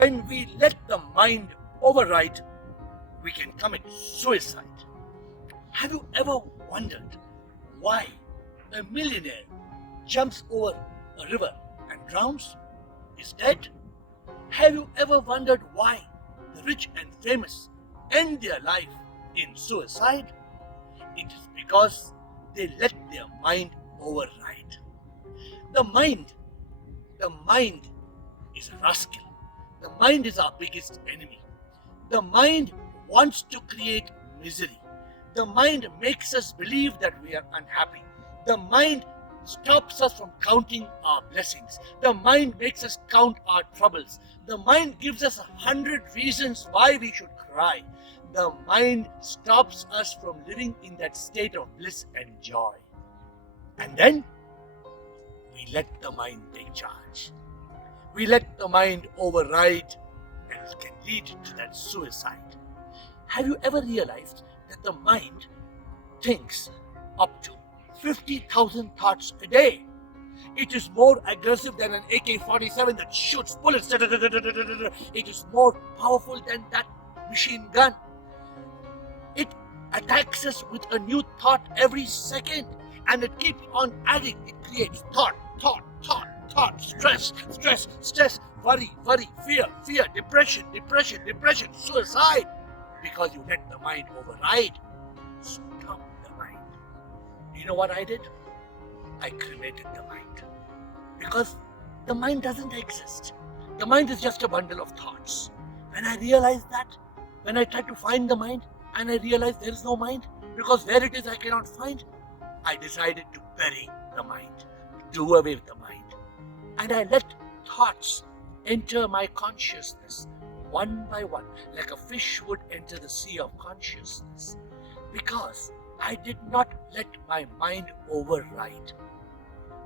When we let the mind override, we can commit suicide. Have you ever wondered why a millionaire jumps over a river and drowns? Is dead? Have you ever wondered why the rich and famous end their life in suicide? It is because they let their mind override. The mind is a rascal. The mind is our biggest enemy. The mind wants to create misery. The mind makes us believe that we are unhappy. The mind stops us from counting our blessings. The mind makes us count our troubles. The mind gives us 100 reasons why we should cry. The mind stops us from living in that state of bliss and joy. And then we let the mind take charge. We let the mind override, and it can lead to that suicide. Have you ever realized that the mind thinks up to 50,000 thoughts a day? It is more aggressive than an AK-47 that shoots bullets. It is more powerful than that machine gun. It attacks us with a new thought every second, and it keeps on adding. It creates thought, stress, worry, fear, depression, suicide, because you let the mind override. Stop the mind. You know what I did? I cremated the mind. Because the mind doesn't exist. The mind is just a bundle of thoughts. When I realized that, when I tried to find the mind, and I realized there is no mind, because where it is I cannot find, I decided to bury the mind, do away with the mind. And I let thoughts enter my consciousness one by one, like a fish would enter the sea of consciousness, because I did not let my mind override.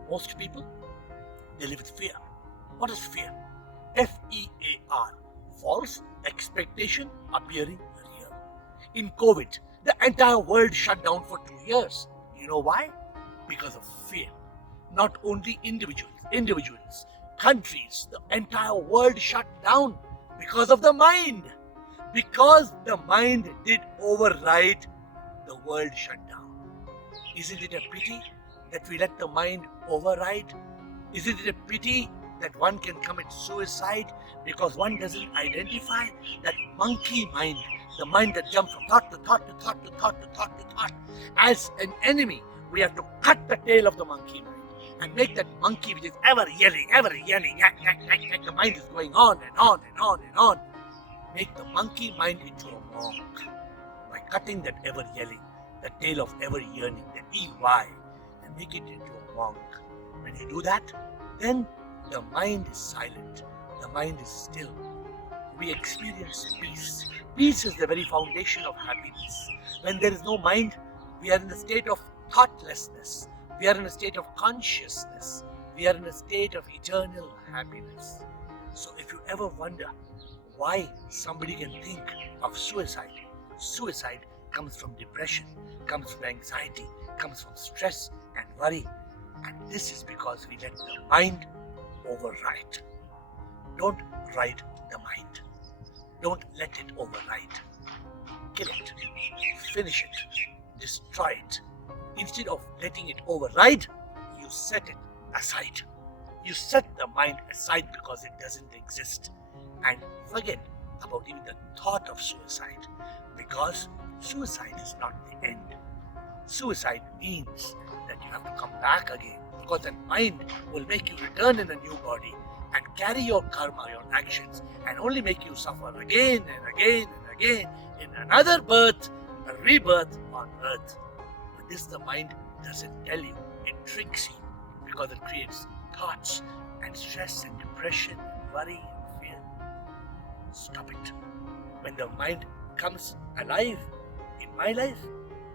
Most people, they live with fear. What is fear? F-E-A-R, false expectation appearing real. In COVID, the entire world shut down for 2 years. You know why? Because of fear. Not only individuals, countries, the entire world shut down because of the mind. Because the mind did override, the world shut down. Isn't it a pity that we let the mind override? Isn't it a pity that one can commit suicide because one doesn't identify that monkey mind, the mind that jumps from thought to thought to thought to thought to thought to thought? As an enemy, we have to cut the tail of the monkey mind and make that monkey which is ever yelling, the mind is going on and on and on and on. Make the monkey mind into a monk by cutting that ever yelling, the tail of ever yearning, the EY, and make it into a monk. When you do that, then the mind is silent, the mind is still. We experience peace. Peace is the very foundation of happiness. When there is no mind, we are in a state of thoughtlessness. We are in a state of consciousness. We are in a state of eternal happiness. So if you ever wonder why somebody can think of suicide, suicide comes from depression, comes from anxiety, comes from stress and worry. And this is because we let the mind override. Don't ride the mind. Don't let it override. Kill it. Finish it. Destroy it. Instead of letting it override, you set it aside. You set the mind aside because it doesn't exist. And forget about even the thought of suicide, because suicide is not the end. Suicide means that you have to come back again, because that mind will make you return in a new body and carry your karma, your actions, and only make you suffer again and again and again in another birth, a rebirth on earth. But this the mind doesn't tell you. It tricks you because it creates thoughts and stress and depression and worry and fear. Stop it. When the mind comes alive in my life,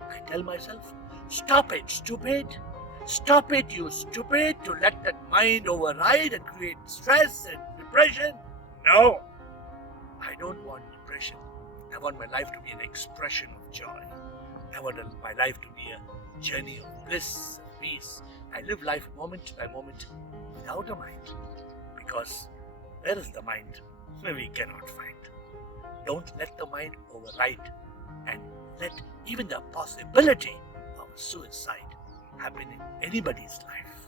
I tell myself, stop it, stupid. Stop it, you stupid, to let that mind override and create stress and depression. No, I don't want depression. I want my life to be an expression of joy. I want my life to be a journey of bliss and peace. I live life moment by moment without a mind. Because where is the mind? we cannot find. Don't let the mind override and let even the possibility of suicide happen in anybody's life.